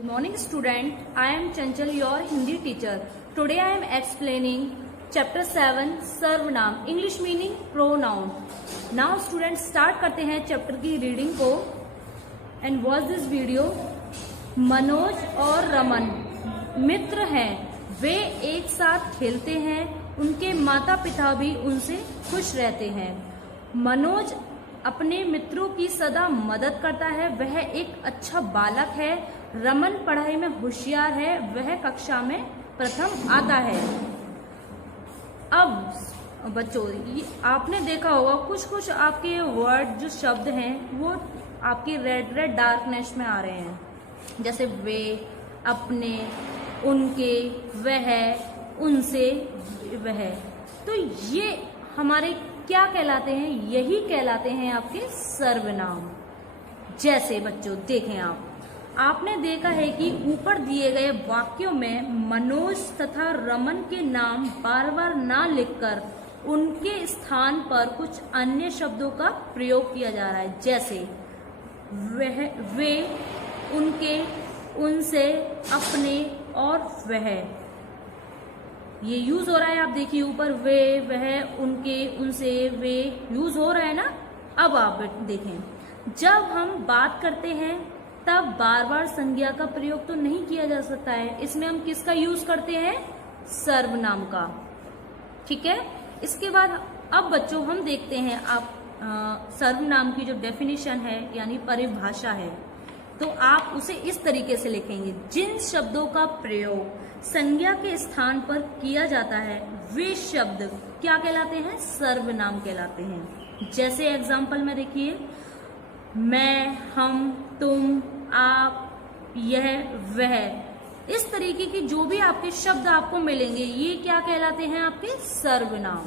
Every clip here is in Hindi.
Good morning student, I am Chanchal, your Hindi teacher. Today I am explaining chapter 7 सर्वनाम, English meaning pronoun. Now students start करते हैं चैप्टर की रीडिंग को and watch this video. Manoj और रमन मित्र हैं, वे एक साथ खेलते हैं, उनके माता पिता भी उनसे खुश रहते हैं। मनोज अपने मित्रों की सदा मदद करता है, वह एक अच्छा बालक है। रमन पढ़ाई में होशियार है, वह कक्षा में प्रथम आता है। अब बच्चों, आपने देखा होगा कुछ आपके वर्ड जो शब्द हैं वो आपकी रेड डार्कनेस में आ रहे हैं, जैसे वे, अपने, उनके, वह, उनसे, वह। तो ये हमारे क्या कहलाते हैं? यही कहलाते हैं आपके सर्वनाम। जैसे बच्चों देखें, आपने देखा है कि ऊपर दिए गए वाक्यों में मनोज तथा रमन के नाम बार बार ना लिखकर उनके स्थान पर कुछ अन्य शब्दों का प्रयोग किया जा रहा है, जैसे वह, वे, उनके, उनसे, अपने और वह। ये यूज हो रहा है, आप देखिए ऊपर वे, वह, उनके, उनसे, वे यूज हो रहा है ना। अब आप देखें, जब हम बात करते हैं तब बार बार संज्ञा का प्रयोग तो नहीं किया जा सकता है, इसमें हम किसका यूज करते हैं? सर्वनाम का। ठीक है। इसके बाद अब बच्चों हम देखते हैं सर्वनाम की जो डेफिनेशन है यानी परिभाषा है, तो आप उसे इस तरीके से लिखेंगे, जिन शब्दों का प्रयोग संज्ञा के स्थान पर किया जाता है वे शब्द क्या कहलाते हैं? सर्वनाम कहलाते हैं। जैसे एग्जाम्पल में देखिए, मैं, हम, तुम, आप, यह, वह। इस तरीके की जो भी आपके शब्द आपको मिलेंगे ये क्या कहलाते हैं? आपके सर्वनाम।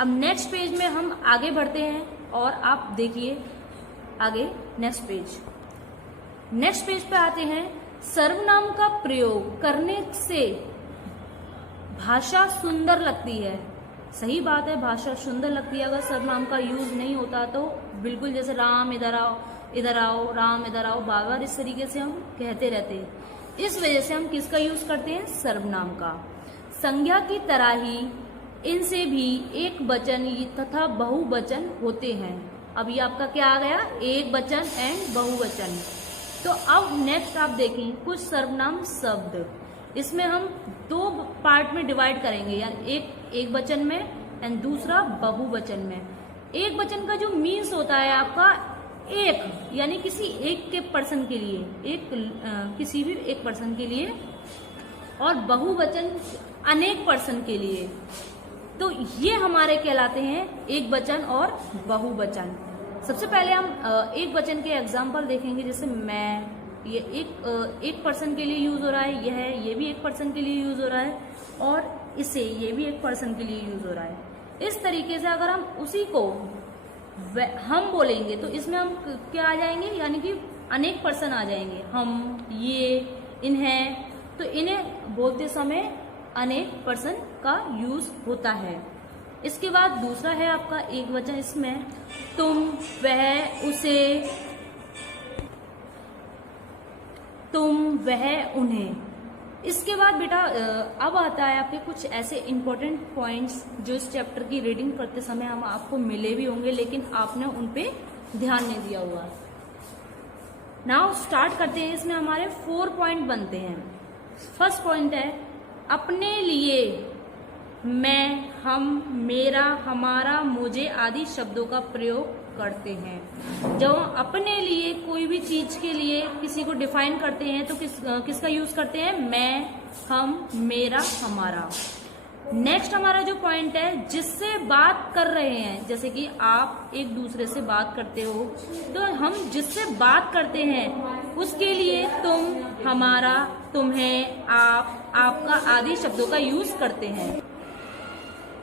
अब नेक्स्ट पेज में हम आगे बढ़ते हैं और आप देखिए आगे नेक्स्ट पेज पे आते हैं। सर्वनाम का प्रयोग करने से भाषा सुंदर लगती है। सही बात है, भाषा सुंदर लगती है अगर सर्वनाम का यूज नहीं होता तो। बिल्कुल जैसे राम इधर आओ, इधर आओ, राम इधर आओ, बार बार इस तरीके से हम कहते रहते हैं। इस वजह से हम किसका यूज करते हैं? सर्वनाम का। संज्ञा की तरह ही इनसे भी एक वचन तथा बहुवचन होते हैं। अब ये आपका क्या आ गया? एक वचन एंड बहुवचन। तो अब नेक्स्ट आप देखें कुछ सर्वनाम शब्द, इसमें हम दो पार्ट में डिवाइड करेंगे, यानी एक वचन में एंड दूसरा बहुवचन में। एक वचन का जो मीन्स होता है आपका एक, यानी किसी एक के पर्सन के लिए, किसी भी एक पर्सन के लिए, और बहुवचन अनेक पर्सन के लिए। तो ये हमारे कहलाते हैं एक वचन और बहुवचन। सबसे पहले हम एक वचन के एग्जाम्पल देखेंगे, जैसे मैं, ये एक पर्सन के लिए यूज हो रहा है, ये भी एक पर्सन के लिए यूज हो रहा है, और इसे ये भी एक पर्सन के लिए यूज हो रहा है। इस तरीके से अगर हम उसी को हम बोलेंगे तो इसमें हम क्या आ जाएंगे? यानी कि अनेक पर्सन आ जाएंगे। हम, ये, इन्हें, तो इन्हें बोलते समय अनेक पर्सन का यूज होता है। इसके बाद दूसरा है आपका एक वचन, इसमें तुम, वह, उसे, तुम, वह, उन्हें। इसके बाद बेटा अब आता है आपके कुछ ऐसे इंपॉर्टेंट पॉइंट्स जो इस चैप्टर की रीडिंग करते समय हम आपको मिले भी होंगे, लेकिन आपने उन पे ध्यान नहीं दिया हुआ। नाउ स्टार्ट करते हैं। इसमें हमारे 4 पॉइंट बनते हैं। फर्स्ट पॉइंट है अपने लिए। मैं, हम, मेरा, हमारा, मुझे आदि शब्दों का प्रयोग करते हैं। जब हम अपने लिए कोई भी चीज के लिए किसी को डिफाइन करते हैं तो किसका यूज करते हैं? मैं, हम, मेरा, हमारा। नेक्स्ट हमारा जो पॉइंट है, जिससे बात कर रहे हैं, जैसे कि आप एक दूसरे से बात करते हो तो हम जिससे बात करते हैं उसके लिए तुम, हमारा, तुम्हें, आप, आपका आदि शब्दों का यूज करते हैं।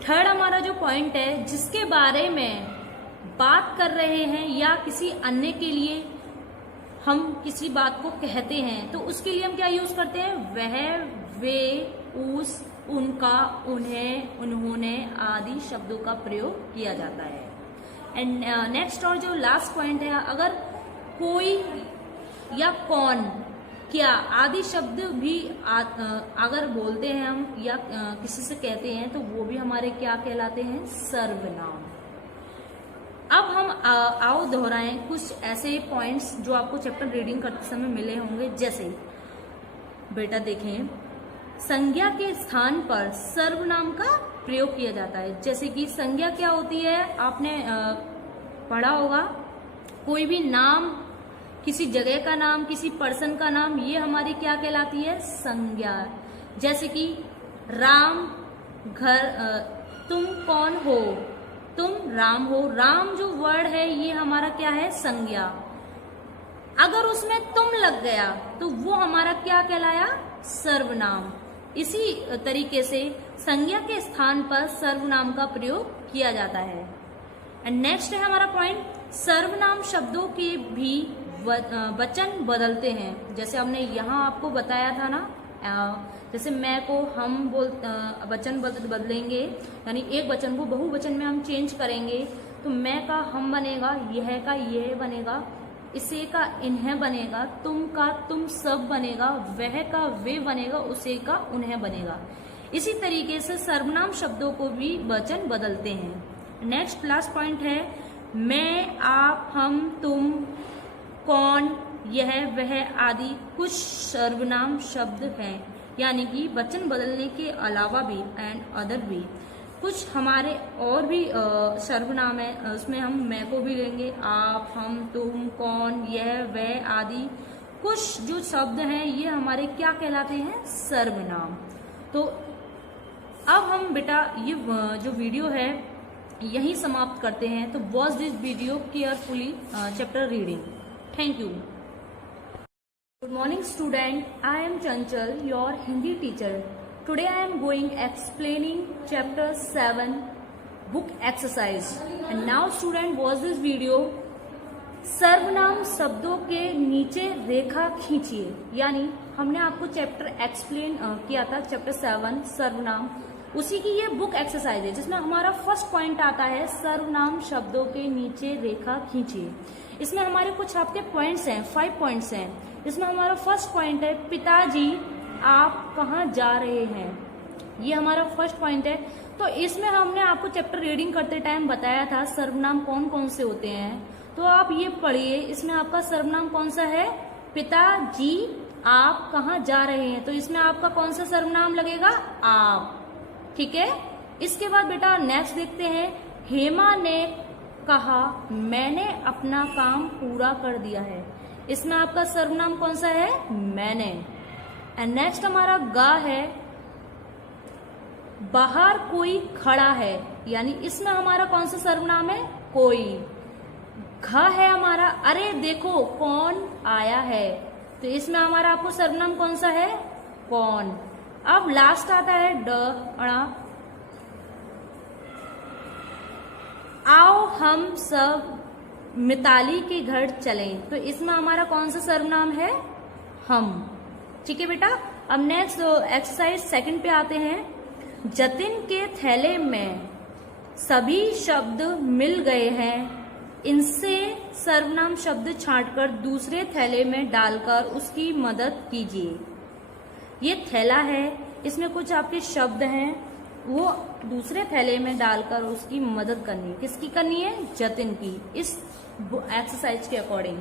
थर्ड हमारा जो पॉइंट है, जिसके बारे में बात कर रहे हैं या किसी अन्य के लिए हम किसी बात को कहते हैं तो उसके लिए हम क्या यूज करते हैं? वह, वे, उस, उनका, उन्हें, उन्होंने आदि शब्दों का प्रयोग किया जाता है। एंड नेक्स्ट और जो लास्ट पॉइंट है, अगर कोई या कौन क्या आदि शब्द भी अगर बोलते हैं हम या किसी से कहते हैं तो वो भी हमारे क्या कहलाते हैं? सर्वनाम। अब हम आओ दोहराएं कुछ ऐसे पॉइंट्स जो आपको चैप्टर रीडिंग करते समय मिले होंगे। जैसे बेटा देखें, संज्ञा के स्थान पर सर्वनाम का प्रयोग किया जाता है। जैसे कि संज्ञा क्या होती है, आपने पढ़ा होगा, कोई भी नाम, किसी जगह का नाम, किसी पर्सन का नाम, ये हमारी क्या कहलाती है? संज्ञा। जैसे कि राम घर, तुम कौन हो? तुम राम हो। राम जो वर्ड है ये हमारा क्या है? संज्ञा। अगर उसमें तुम लग गया तो वो हमारा क्या कहलाया? सर्वनाम। इसी तरीके से संज्ञा के स्थान पर सर्वनाम का प्रयोग किया जाता है। एंड नेक्स्ट है हमारा पॉइंट, सर्वनाम शब्दों के भी वचन बदलते हैं। जैसे हमने यहाँ आपको बताया था ना, जैसे मैं को हम वचन बदलेंगे, यानी एक वचन को बहुवचन में हम चेंज करेंगे तो मैं का हम बनेगा, यह का यह बनेगा, इसे का इन्हें बनेगा, तुम का तुम सब बनेगा, वह का वे बनेगा, उसे का उन्हें बनेगा। इसी तरीके से सर्वनाम शब्दों को भी वचन बदलते हैं। नेक्स्ट लास्ट पॉइंट है, मैं, आप, हम, तुम, कौन, यह, वह आदि कुछ सर्वनाम शब्द हैं, यानी कि वचन बदलने के अलावा भी एंड अदर भी कुछ हमारे और भी सर्वनाम है। उसमें हम मैं को भी लेंगे, आप, हम, तुम, कौन, यह, वह आदि कुछ जो शब्द हैं ये हमारे क्या कहलाते हैं? सर्वनाम। तो अब हम बेटा ये जो वीडियो है यही समाप्त करते हैं। तो watch this video carefully chapter reading. Thank you. Good morning student, I am Chanchal, your Hindi teacher. Today I am going explaining chapter 7 book exercise. And now student watch this video. सर्वनाम शब्दों के नीचे रेखा खींचिए, यानी हमने आपको चैप्टर एक्सप्लेन किया था, चैप्टर 7 सर्वनाम, उसी की ये बुक एक्सरसाइज है जिसमें हमारा फर्स्ट पॉइंट आता है सर्वनाम शब्दों के नीचे रेखा खींचिए। इसमें हमारे कुछ आपके पॉइंट्स हैं, 5 पॉइंट्स हैं। इसमें हमारा फर्स्ट पॉइंट है, पिताजी आप कहाँ जा रहे हैं, ये हमारा फर्स्ट पॉइंट है। तो इसमें हमने आपको चैप्टर रीडिंग करते टाइम बताया था सर्वनाम कौन कौन से होते हैं, तो आप ये पढ़िए। इसमें आपका सर्वनाम कौन सा है? पिताजी आप कहाँ जा रहे हैं, तो इसमें आपका कौन सा सर्वनाम लगेगा? आप। ठीक है। इसके बाद बेटा नेक्स्ट देखते हैं, हेमा ने कहा मैंने अपना काम पूरा कर दिया है, इसमें आपका सर्वनाम कौन सा है? मैंने। एंड नेक्स्ट हमारा गा है, बाहर कोई खड़ा है, यानी इसमें हमारा कौन सा सर्वनाम है? कोई। घ है हमारा, अरे देखो कौन आया है, तो इसमें हमारा आपको सर्वनाम कौन सा है? कौन। अब लास्ट आता है ड अड़ा, आओ हम सब मिताली के घर चलें, तो इसमें हमारा कौन सा सर्वनाम है? हम। ठीक है बेटा। अब नेक्स्ट एक्सरसाइज 2 पे आते हैं, जतिन के थैले में सभी शब्द मिल गए हैं, इनसे सर्वनाम शब्द छांटकर दूसरे थैले में डालकर उसकी मदद कीजिए। ये थैला है, इसमें कुछ आपके शब्द हैं, वो दूसरे थैले में डालकर उसकी मदद करनी है। किसकी करनी है? जतिन की, इस एक्सरसाइज के अकॉर्डिंग।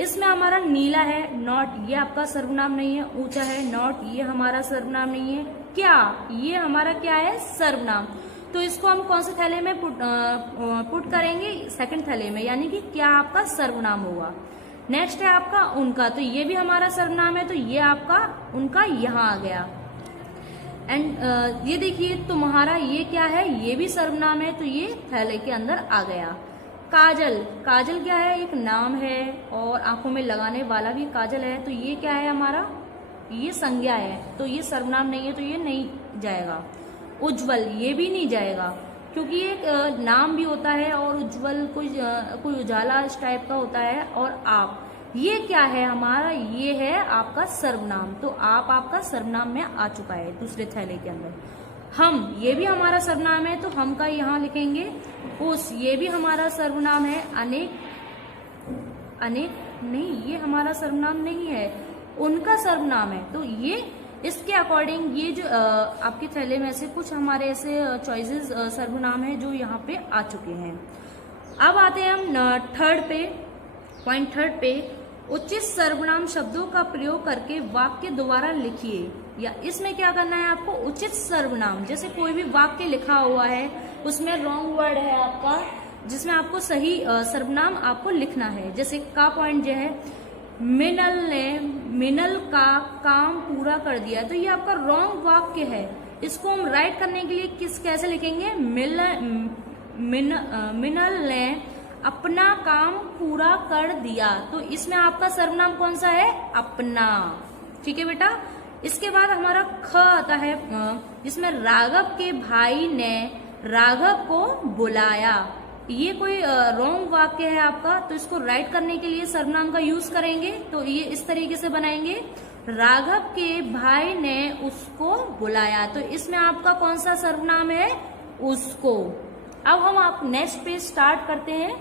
इसमें हमारा नीला है, नॉट, ये आपका सर्वनाम नहीं है। ऊंचा है, नॉट, ये हमारा सर्वनाम नहीं है। क्या, ये हमारा क्या है? सर्वनाम। तो इसको हम कौन से थैले में पुट करेंगे? सेकंड थैले में, यानी कि क्या आपका सर्वनाम होगा। नेक्स्ट है आपका उनका, तो ये भी हमारा सर्वनाम है, तो ये आपका उनका यहाँ आ गया। एंड ये देखिए तुम्हारा, ये क्या है? ये भी सर्वनाम है, तो ये थैले के अंदर आ गया। काजल, काजल क्या है? एक नाम है और आंखों में लगाने वाला भी काजल है, तो ये क्या है हमारा? ये संज्ञा है, तो ये सर्वनाम नहीं है, तो ये नहीं जाएगा। उज्जवल, ये भी नहीं जाएगा, क्योंकि एक नाम भी होता है और उज्जवल कोई उजाला इस टाइप का होता है। और आप, ये क्या है हमारा? ये है आपका सर्वनाम, तो आप आपका सर्वनाम में आ चुका है दूसरे थैले के अंदर। हम, ये भी हमारा सर्वनाम है, तो हम का यहाँ लिखेंगे उस, ये भी हमारा सर्वनाम है। अनेक, अनेक नहीं, ये हमारा सर्वनाम नहीं है, उनका सर्वनाम है। तो ये इसके अकॉर्डिंग ये जो आपके थैले में से कुछ हमारे ऐसे चॉइसेस सर्वनाम है जो यहाँ पे आ चुके हैं। अब आते हैं हम थर्ड पे, पॉइंट थर्ड पे, उचित सर्वनाम शब्दों का प्रयोग करके वाक्य दोबारा लिखिए। या इसमें क्या करना है आपको, उचित सर्वनाम, जैसे कोई भी वाक्य लिखा हुआ है उसमें रॉन्ग वर्ड है आपका, जिसमें आपको सही सर्वनाम आपको लिखना है। जैसे का पॉइंट जो है, मिनल ने मिनल का काम पूरा कर दिया, तो ये आपका रॉन्ग वाक्य है। इसको हम राइट करने के लिए कैसे लिखेंगे, मिनल ने अपना काम पूरा कर दिया, तो इसमें आपका सर्वनाम कौन सा है, अपना। ठीक है बेटा। इसके बाद हमारा ख आता है, जिसमें राघव के भाई ने राघव को बुलाया। ये कोई रॉन्ग वाक्य है आपका, तो इसको राइट करने के लिए सर्वनाम का यूज करेंगे। तो ये इस तरीके से बनाएंगे, राघव के भाई ने उसको बुलाया, तो इसमें आपका कौन सा सर्वनाम है, उसको। अब हम आप नेक्स्ट पेज स्टार्ट करते हैं,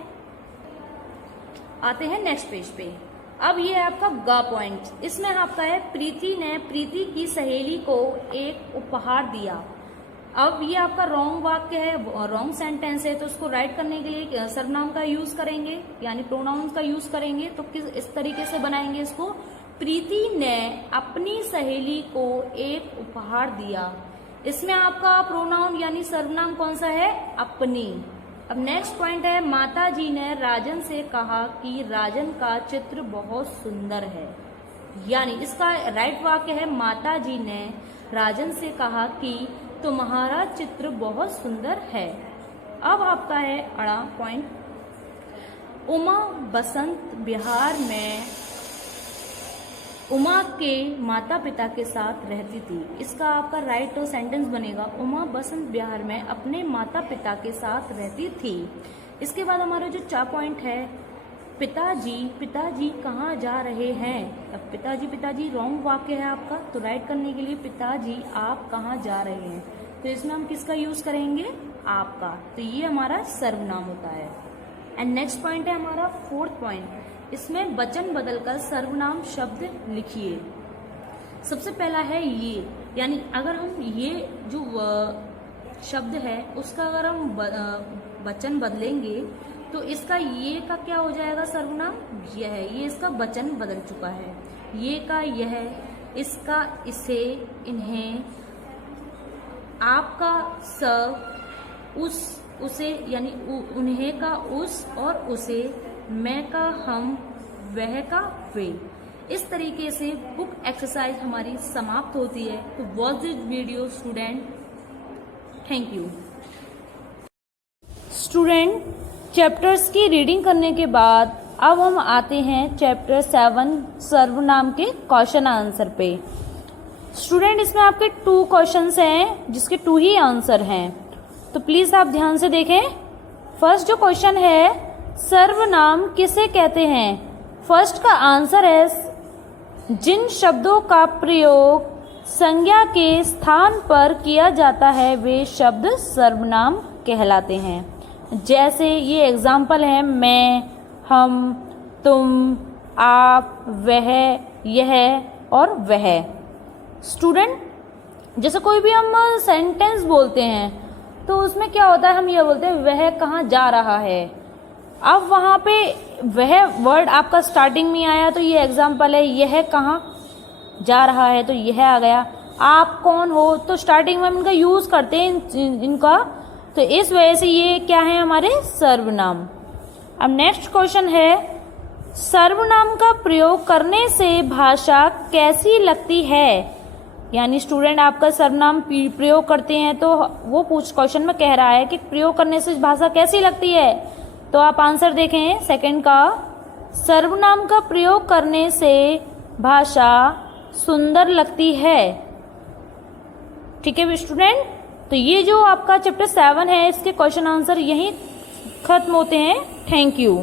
आते हैं नेक्स्ट पेज पे। अब ये है आपका ग पॉइंट। इसमें आपका है, प्रीति ने प्रीति की सहेली को एक उपहार दिया। अब ये आपका रॉन्ग वाक्य है, रॉन्ग सेंटेंस है, तो उसको राइट करने के लिए सर्वनाम का यूज करेंगे, यानी प्रोनाउंस का यूज करेंगे। तो इस तरीके से बनाएंगे इसको, प्रीति ने अपनी सहेली को एक उपहार दिया। इसमें आपका प्रोनाउन यानी सर्वनाम कौन सा है, अपनी। अब नेक्स्ट पॉइंट है, माता जी ने राजन से कहा कि राजन का चित्र बहुत सुंदर है। यानी इसका राइट वाक्य है, माता जी ने राजन से कहा कि तुम्हारा चित्र बहुत सुंदर है। अब आपका है अड़ा पॉइंट, उमा बसंत बिहार में उमा के माता पिता के साथ रहती थी। इसका आपका राइट सेंटेंस बनेगा, उमा बसंत बिहार में अपने माता पिता के साथ रहती थी। इसके बाद हमारा जो 4 पॉइंट है, पिताजी कहाँ जा रहे हैं। अब पिताजी रॉन्ग वाक्य है आपका, तो राइट करने के लिए पिताजी आप कहाँ जा रहे हैं, तो इसमें हम किसका यूज करेंगे, आपका। तो ये हमारा सर्वनाम होता है। एंड नेक्स्ट पॉइंट है हमारा 4th पॉइंट, इसमें वचन बदलकर सर्वनाम शब्द लिखिए। सबसे पहला है ये, यानी अगर हम ये जो शब्द है उसका अगर हम वचन बदलेंगे तो इसका ये का क्या हो जाएगा, सर्वनाम यह है। ये इसका वचन बदल चुका है, ये का यह, इसका इसे, इन्हें, आपका सब, उस उसे, यानी उन्हें का उस और उसे, मैं का हम, वह का वे। इस तरीके से बुक एक्सरसाइज हमारी समाप्त होती है। तो watch this video student, thank you. Student, chapters की रीडिंग करने के बाद अब हम आते हैं चैप्टर 7 सर्वनाम के क्वेश्चन आंसर पे। स्टूडेंट, इसमें आपके 2 क्वेश्चंस हैं जिसके 2 ही आंसर हैं, तो प्लीज आप ध्यान से देखें। फर्स्ट जो क्वेश्चन है, सर्वनाम किसे कहते हैं। फर्स्ट का आंसर है, जिन शब्दों का प्रयोग संज्ञा के स्थान पर किया जाता है वे शब्द सर्वनाम कहलाते हैं। जैसे ये एग्जाम्पल है, मैं, हम, तुम, आप, वह, यह और वह। स्टूडेंट, जैसे कोई भी हम सेंटेंस बोलते हैं तो उसमें क्या होता है, हम ये बोलते हैं वह कहाँ जा रहा है। अब वहाँ पे वह वर्ड आपका स्टार्टिंग में आया तो ये एग्जाम्पल है, यह कहाँ जा रहा है तो यह आ गया। आप कौन हो, तो स्टार्टिंग में हम इनका यूज करते हैं इनका, तो इस वजह से ये क्या है, हमारे सर्वनाम। अब नेक्स्ट क्वेश्चन है, सर्वनाम का प्रयोग करने से भाषा कैसी लगती है। यानी स्टूडेंट आपका सर्वनाम प्रयोग करते हैं तो वो क्वेश्चन में कह रहा है कि प्रयोग करने से भाषा कैसी लगती है, तो आप आंसर देखें सेकंड का, सर्वनाम का प्रयोग करने से भाषा सुंदर लगती है। ठीक है स्टूडेंट, तो ये जो आपका चैप्टर 7 है इसके क्वेश्चन आंसर यहीं खत्म होते हैं। Thank you.